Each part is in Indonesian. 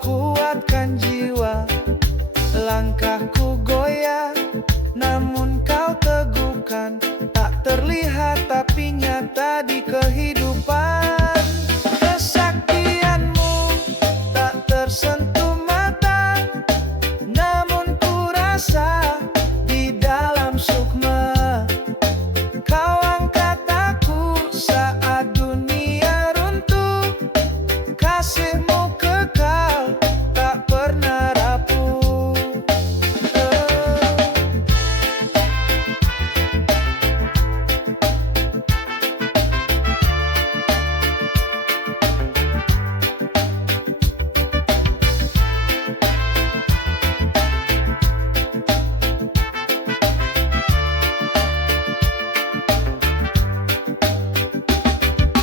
kuatkan jiwa. Langkahku goyah, namun kau teguhkan. Tak terlihat tapi nyata di kehidupan. Kesaktianmu tak tersentuh mata, namun ku rasa di dalam sukma. Kau angkat aku saat dunia runtuh. Kasihmu kekal, tak pernah rapuh.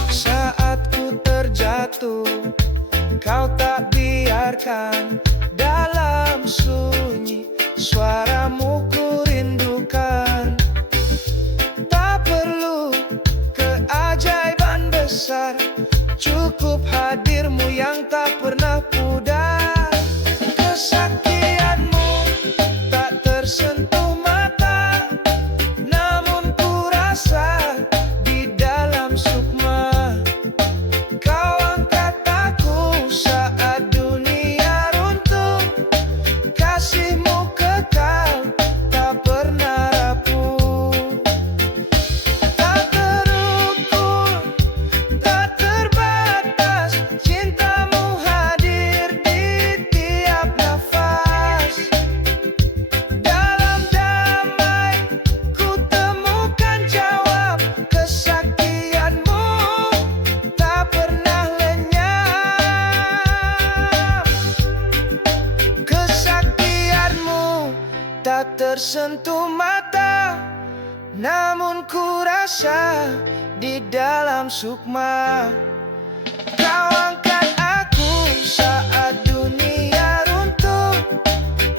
Saat ku terjatuh, kau tak biarkan. Dalam sunyi, suaramu ku rindukan. Tak perlu keajaiban besar, cukup hadirmu yang tak pernah pudar. Kesaktianmu tak tersentuh mata, namun ku rasa di dalam sukma. Kau angkat aku saat dunia runtuh. Kasihmu kekal, tak pernah rapuh. Tak terukur, tak terbatas, cintamu hadir di tiap nafas. Dalam damai ku temukan jawab. Kesaktianmu tak pernah lenyap. Kesaktianmu tak tersentuh mata, namun ku rasa di dalam sukma. Kau angkat aku saat dunia runtuh.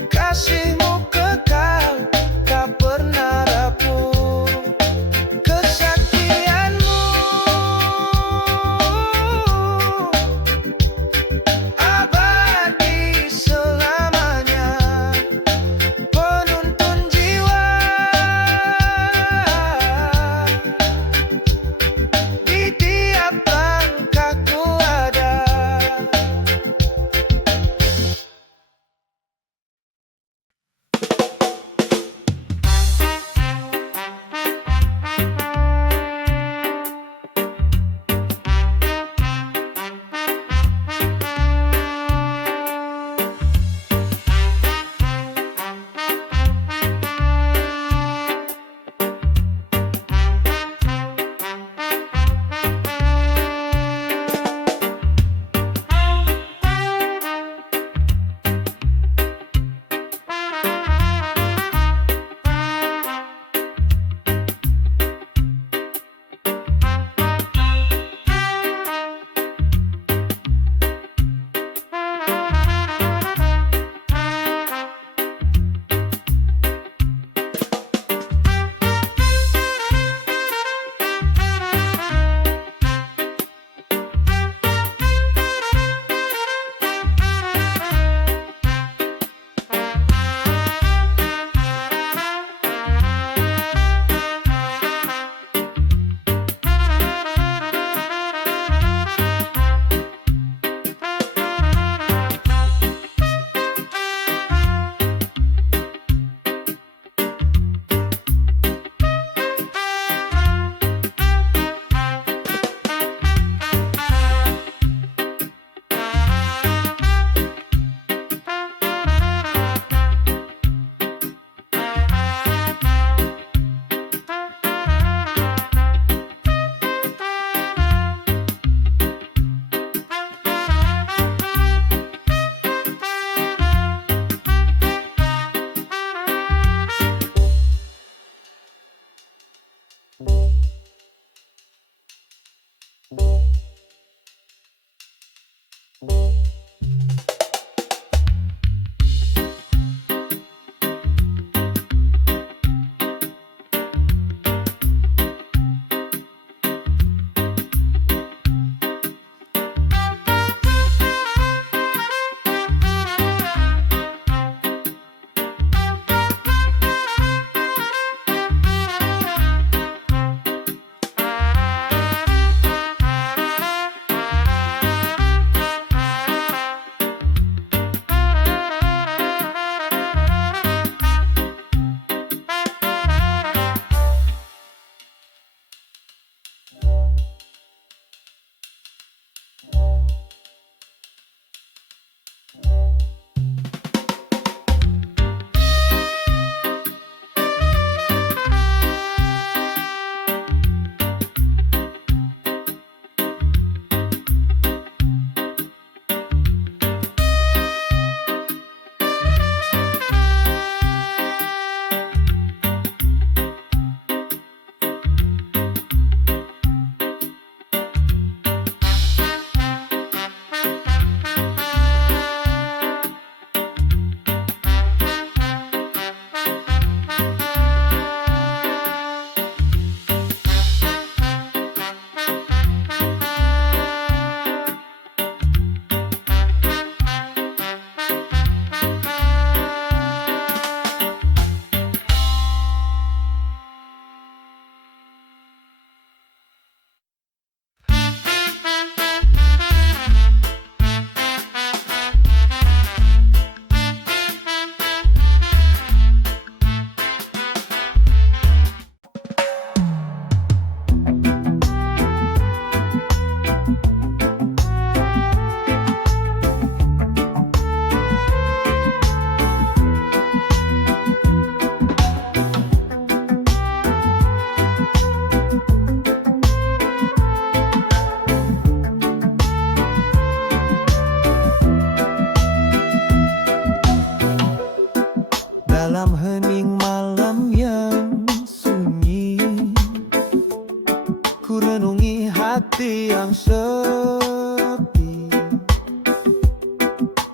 Kasihmu kekal, tak pernah rapuh. Kesaktianmu abadi selamanya, penuntun jiwa. Di tiap langkahku ada.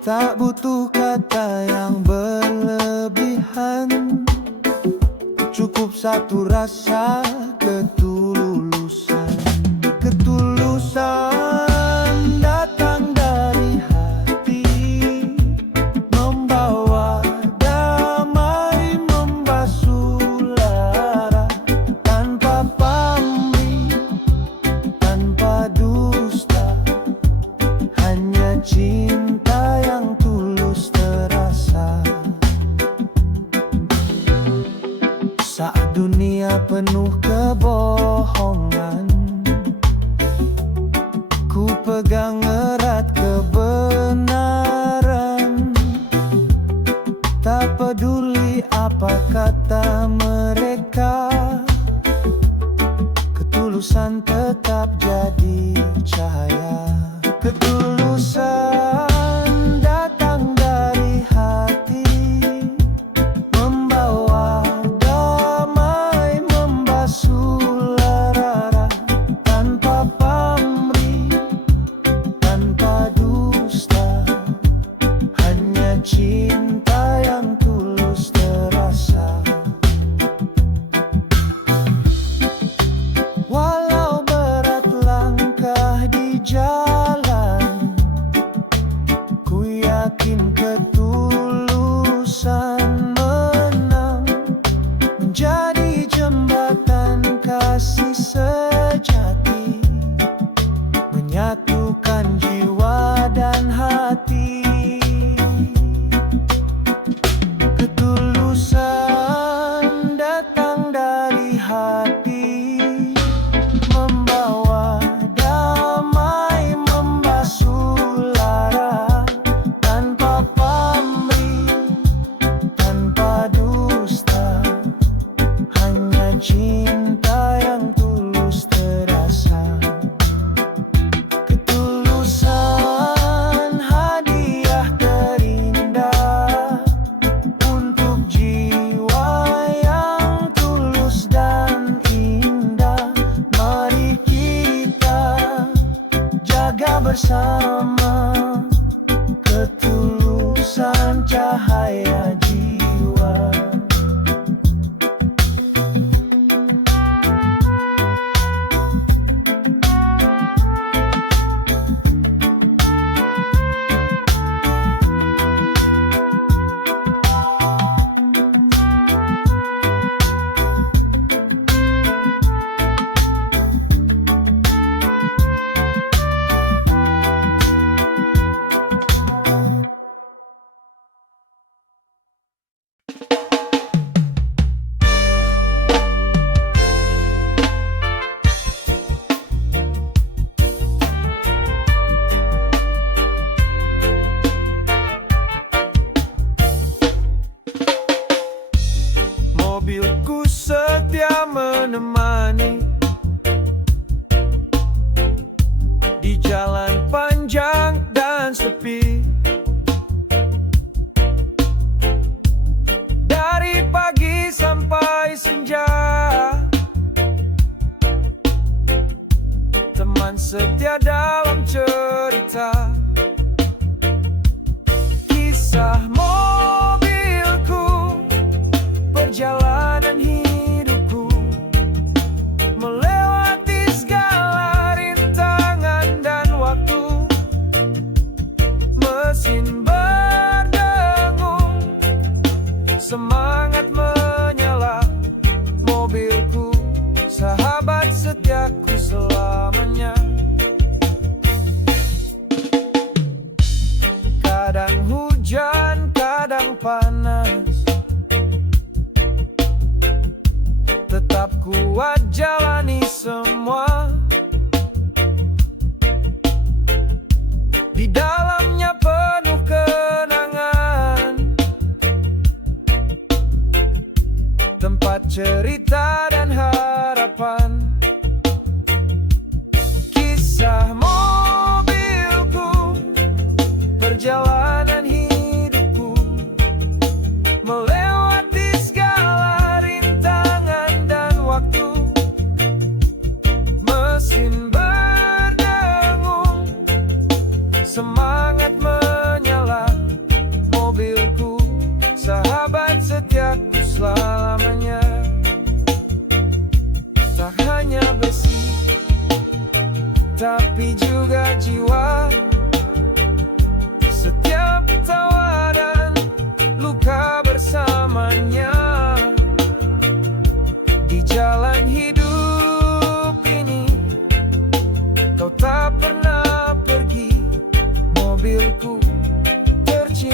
Tak butuh kata yang berlebihan, cukup satu rasa ketulusan. Ketulusan datang dari hati, membawa damai, membasuh lara, tanpa pamrih, tanpa dusta. Hanya cinta yang tulus terasa. Saat dunia penuh kebohongan, ku pegang erat kebenaran. Tak peduli apa kata mereka, ketulusan tetap jadi cahaya. Ketulusan datang dari hati, membawa damai, membasuh lara, tanpa pamrih, tanpa dusta. Hanya cinta yang tulus terasa. Walau berat langkah di jalan, ku yakin ketulusan menang, menjadi jembatan kasih sejati, menyatukan jiwa dan hati. Ketulusan datang dari hati, membawa damai, membasuh lara, tanpa pamrih, tanpa dusta. Hanya cinta yang tulus terasa. Ketulusan hadiah terindah untuk jiwa yang tulus dan indah. Mari kita jaga bersama ketulusan cahaya jiwa. Mobilku setia menemani di jalan panjang dan sepi. Dari pagi sampai senja, teman setia dalam cerita. Kisah mobilku, perjalanan hidupku, melewati segala rintangan dan waktu. Mesin berdengung, semangat menyala. Mobilku, sahabat setiaku selamanya. Kadang hujan, kadang panas, tetap kuat jalani semua. Di dalamnya penuh kenangan, tempat cerita dan harapan. Kisah mobilku, perjalanan hidupku, melewati segala rintangan dan waktu. Mesin berdengung, semangat menyala.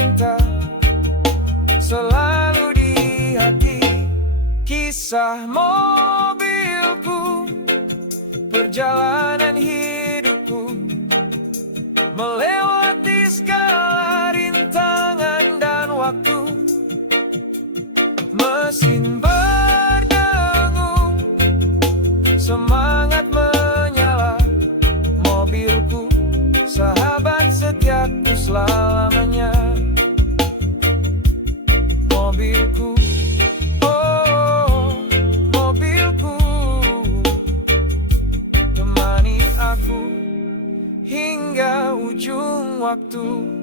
cinta selalu di hati. Kisah mobilku, perjalanan hidupku, melewati segala rintangan dan waktu. Mesin berdengung, semangat menyala. Mobilku, sahabat setiaku selamanya. Mobilku, oh mobilku, temani aku hingga ujung waktu.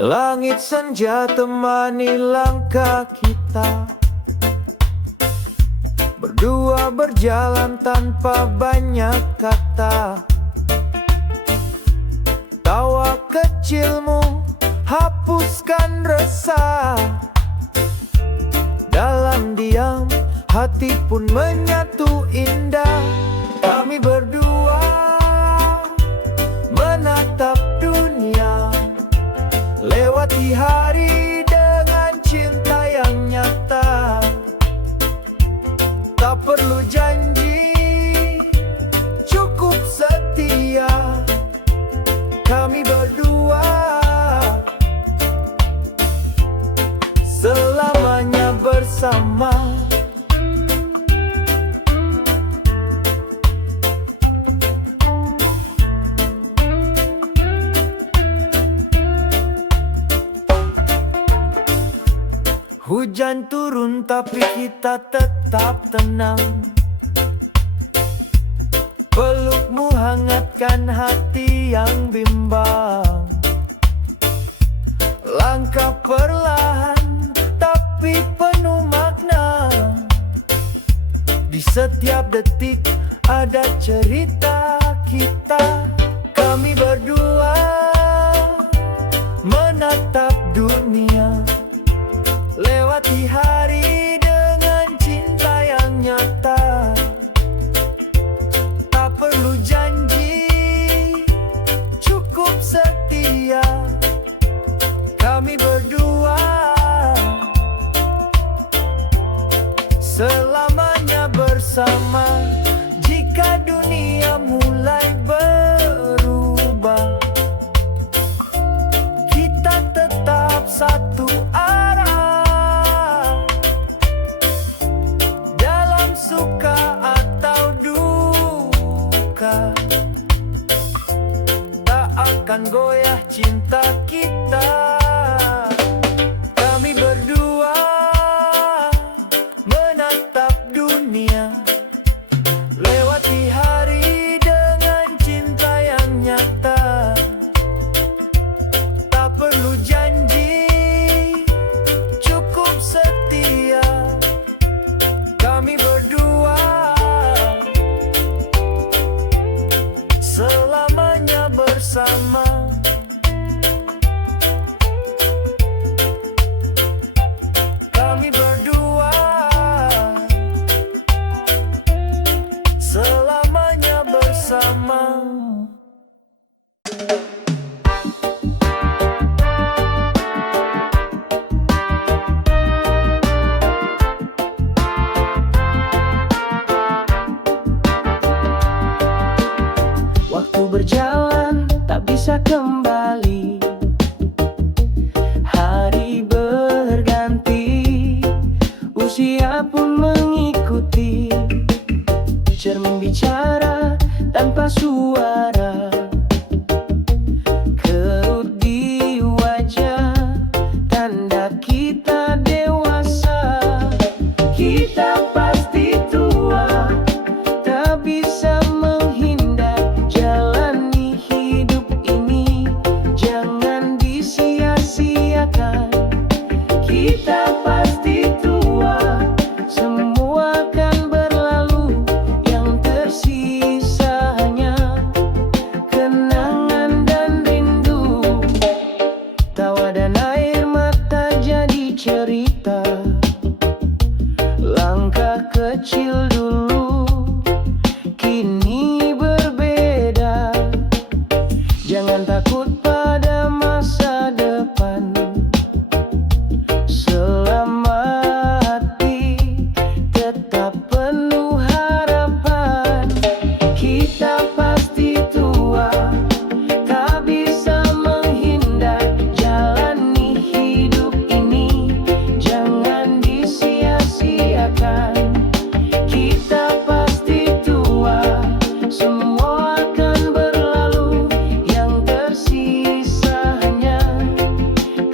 Langit senja temani langkah kita, berdua berjalan tanpa banyak kata. Tawa kecilmu hapuskan resah, dalam diam hati pun menyatu indah. Kami berdua menatap dunia, lewati hari dengan cinta yang nyata. Tak perlu janji, cukup setia. Kami berdua selamanya bersama. Hujan turun tapi kita tetap tenang. Pelukmu hangatkan hati yang bimbang. Langkah perlahan tapi penuh makna. Di setiap detik ada cerita kita. Kami berdua menatap dunia, lewati hari dengan cinta yang nyata. Tak perlu janji, cukup setia. Kami berdua selamanya bersama. Jika dunia mulai berubah, kita tetap satu arah. Dalam suka atau duka, tak akan goyah cinta kita. Kami berdua menatap dunia, lewati hari dengan cinta yang nyata. Tak perlu janji, cukup setia. Kami berdua selamanya bersama. Kami berdua selamanya bersama. Waktu berjalan tak bisa kembali, hari berganti. Kita pasti tua, semua akan berlalu. Yang tersisa hanya kenangan dan rindu. Tawa dan air mata jadi cerita. Langkah kecil dulu kini berbeda. Jangan takut pada masa depan. Selama hati tetap penuh harapan. Kita pasti tua, tak bisa menghindar. Jalani hidup ini, jangan disia-siakan. Kita pasti tua, semua akan berlalu. Yang tersisa hanya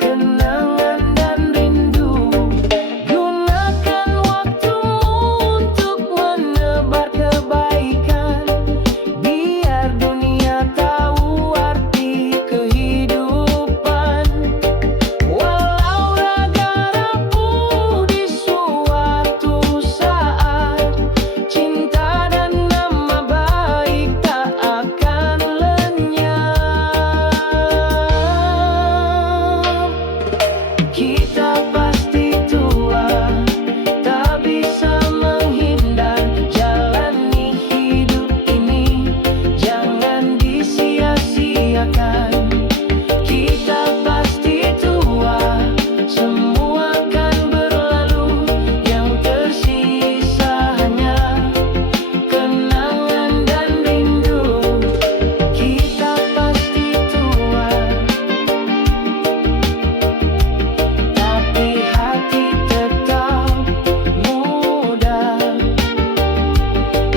kenangan dan rindu. Gunakan waktumu untuk menebar kebaikan. Biar dunia tahu arti kehidupan. Walau raga rapuh di suatu saat, cinta dan nama baik tak akan lenyap. Kita pasti tua, tak bisa menghindar. Jalani hidup ini, jangan disia-siakan. Kita pasti tua, semua akan berlalu. Yang tersisa hanya kenangan dan rindu. Kita pasti tua, tapi hati tetap muda.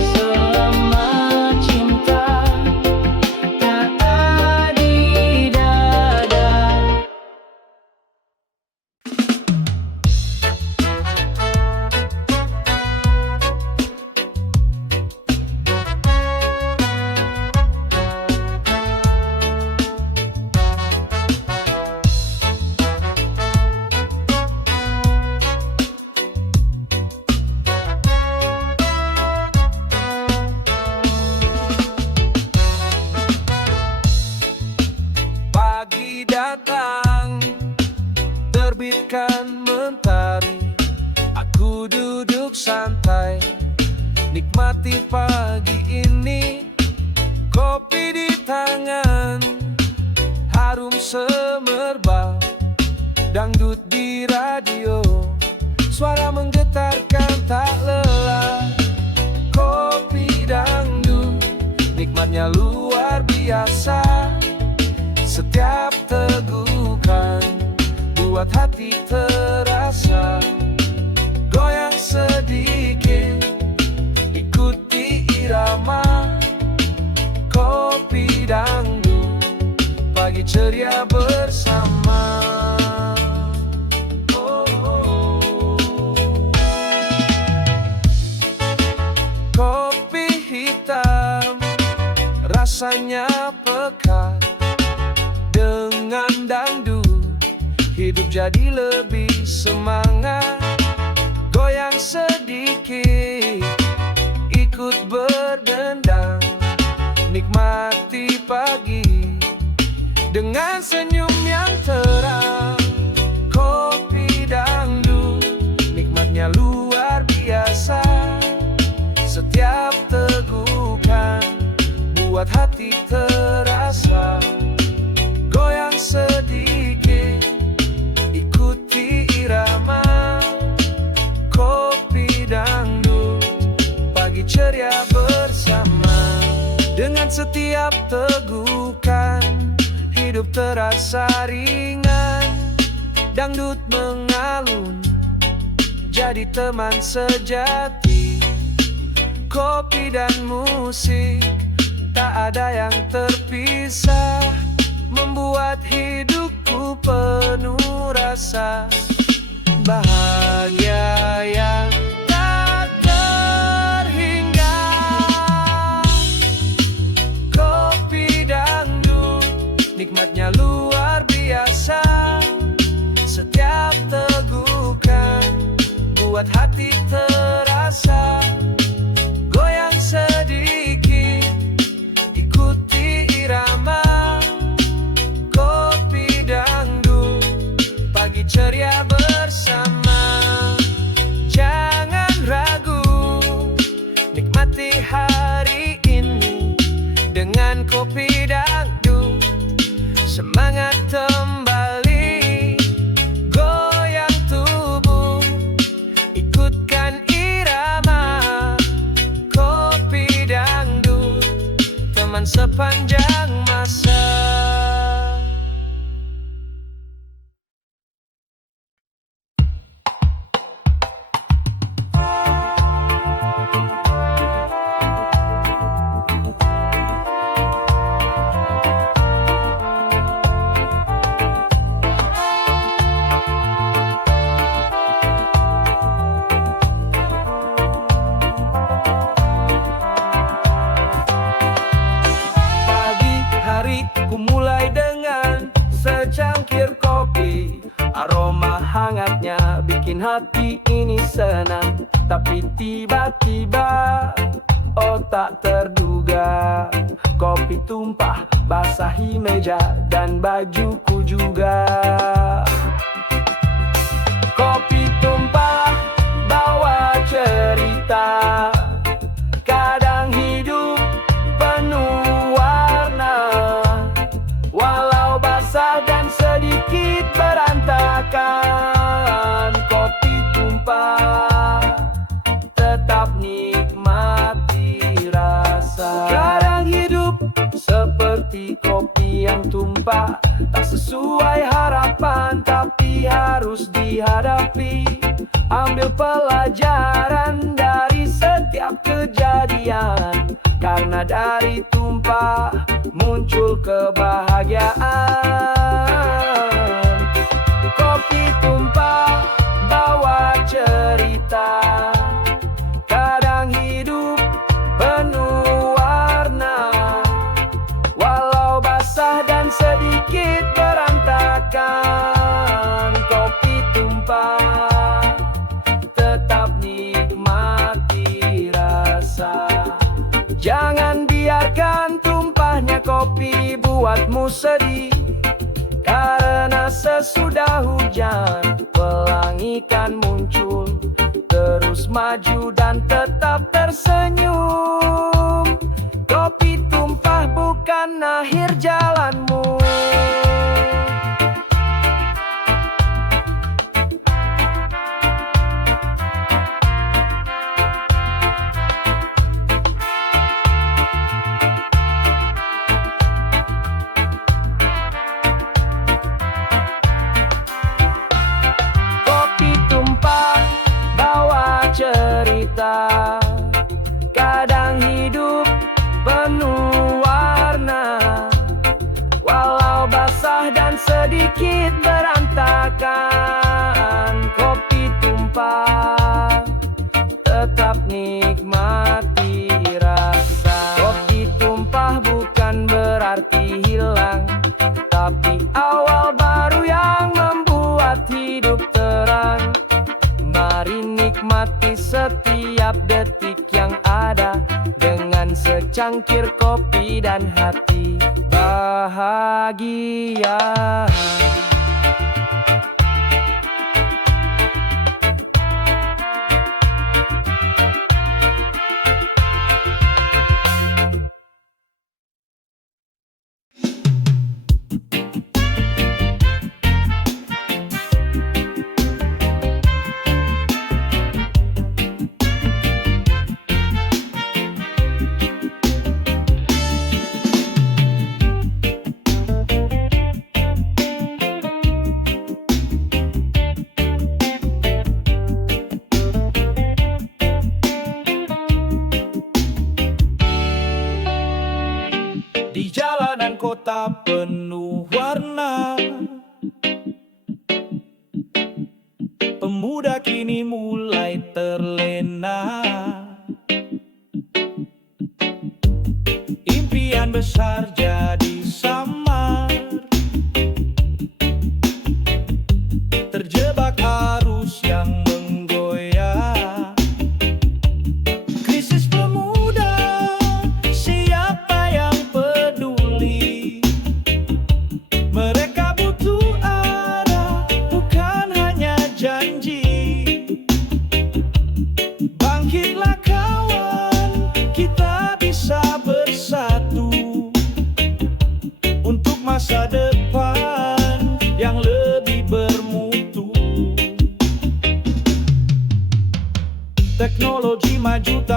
Selama cinta tak ada di dada. Pagi datang, terbitkan mentari. Aku duduk santai, nikmati pagi ini. Kopi di tangan, harum semerbak. Dangdut di radio, suara menggetarkan tak lelah. Kopi dangdut, nikmatnya luar biasa. Setiap tegukan buat hati terasa. Goyang sedikit, ikuti irama. Kopi dangdut, pagi ceria bersama. Oh, oh. Kopi hitam, rasanya pekat. Dengan dangdut, hidup jadi lebih semangat. Goyang sedikit, ikut berdendang. Nikmati pagi dengan senyum yang terang. Kopi dangdut, nikmatnya luar biasa. Setiap tegukan buat hati terasa. Goyang sedikit, ikuti irama. Kopi dangdut, pagi ceria bersama. Dengan setiap tegukan, hidup terasa ringan. Dangdut mengalun, jadi teman sejati. Kopi dan musik, tak ada yang terpisah. Membuat hidupku penuh rasa bahagia yang tak terhingga. Kopi dangdut, nikmatnya luar biasa. Setiap tegukan buat hati terasa goyang sedikit, ikuti irama kopi dangdut, pagi ceria bersama. Jangan ragu, nikmati hari ini dengan kopi dangdut. Semangat kembali, goyang tubuh, ikutkan irama kopi dangdut, teman sepanjang masa. Ku mulai dengan secangkir kopi, aroma hangatnya bikin hati ini senang. Tapi tiba-tiba, oh tak terduga, kopi tumpah basahi meja dan bajuku juga. Kopi tumpah bawa cerita, kadang hidup penuh warna, walau basah dan sedikit berantakan. Kopi tumpah, tetap nikmati rasa. Kadang hidup seperti kopi yang tumpah, tak sesuai harapan tapi harus dihadapi. Ambil pelajaran dari setiap kejadian, karena dari tumpah muncul kebahagiaan. Kopi tumpah bawa cerita, kadang hidup penuh warna, walau basah dan sedikit berantakan. Kopi tumpah, tetap nikmati rasa. Jangan biarkan tumpahnya kopi buatmu sedih, karena sesudah hujan pelangi kan muncul. Terus maju dan tetap tersenyum. Kopi tumpah bukan akhir jalanmu. Cerita, kadang hidup penuh warna, walau basah dan sedikit berantakan. Kopi tumpah, tetap nikmati rasa. Kopi tumpah bukan berarti hilang, tapi awal baru yang membuat hidup terang. Mari nikmati setiap detik yang ada dengan secangkir kopi dan hati bahagia. Di jalanan kota penuh warna, pemuda kini mulai terlena. Impian besar jadi samar, terjebak arus yang menggoyang.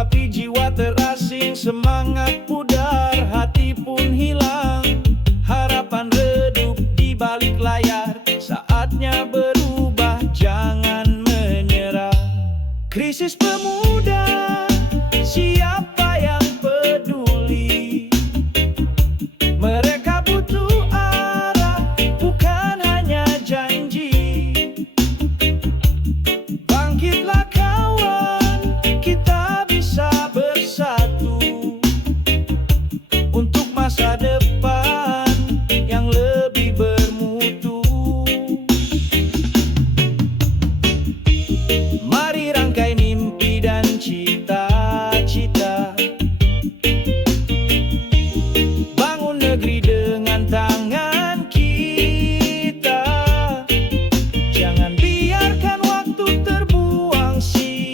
Tapi jiwa terasing, semangat pudar, hati pun hilang. Harapan redup di balik layar, saatnya berubah, jangan menyerah. Krisis pemuda, siapa yang peduli? Mereka butuh arah, bukan hanya janji. Bangkitlah kawan, kita bisa bersatu untuk masa depan yang lebih bermutu. Mari rangkai mimpi dan cita-cita, bangun negeri dengan tangan kita. Jangan biarkan waktu terbuang sia-sia.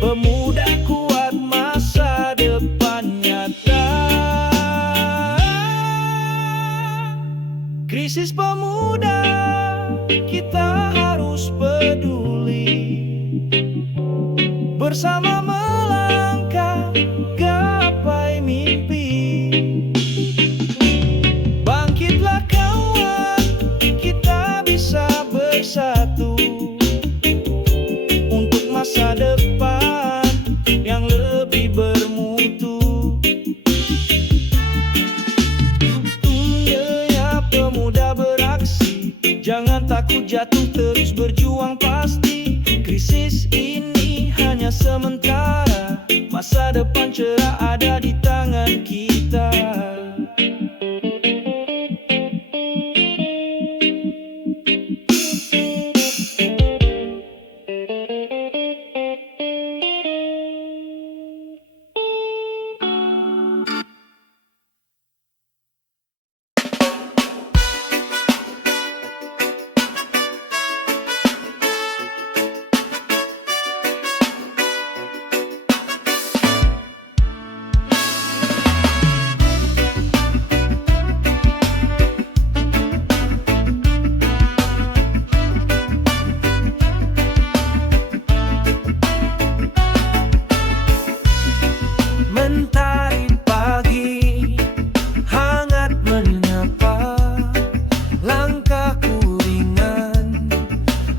Pemuda kuat, masa depan nyata. Krisis pemuda, kita harus peduli, bersama melangkah gapai mimpi. Bangkitlah kawan, kita bisa bersatu untuk masa depan yang lebih bermutu. Ya pemuda beraksi, jangan takut jatuh, terus berjuang pasti. Krisis ini hanya sementara, masa depan cerah ada di tangan kita. Mentari pagi hangat menyapa, langkahku ringan,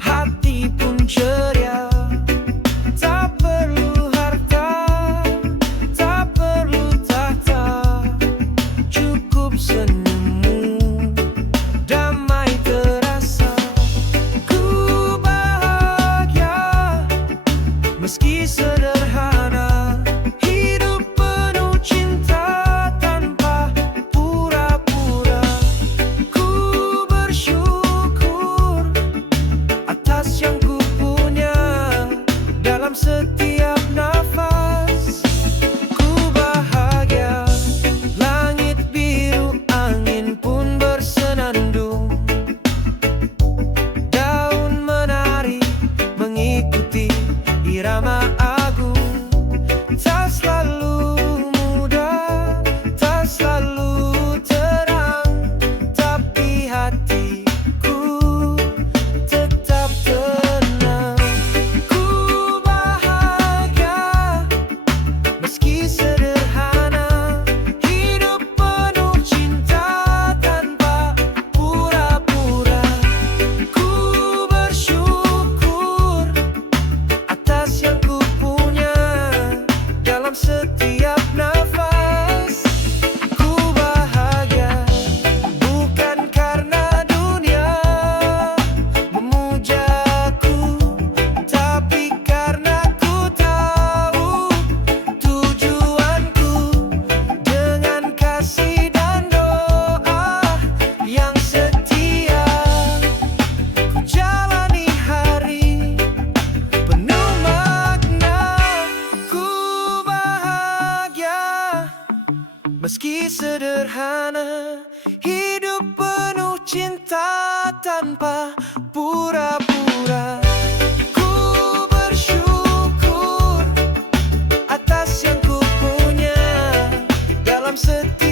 hati pun ceria. Tak perlu harta, tak perlu tahta, cukup senyummu, damai terasa. Ku bahagia meski sederhana, setiap nafas. Ku bahagia, langit biru, angin pun bersenandung. Daun menari mengikuti irama agung. Tak selalu mudah, tak selalu terang, tapi hatiku tetap tenang. Meski sederhana, hidup penuh cinta tanpa pura-pura. Ku bersyukur atas yang ku punya dalam setiap nafas. Ku bahagia bukan karena dunia memujaku, tapi karena ku tahu tujuanku. Dengan kasih dan doa yang setia, ku jalani hari penuh makna. Ku bahagia meski sederhana, hidup penuh cinta tanpa pura-pura. Ku bersyukur atas yang ku punya dalam setiap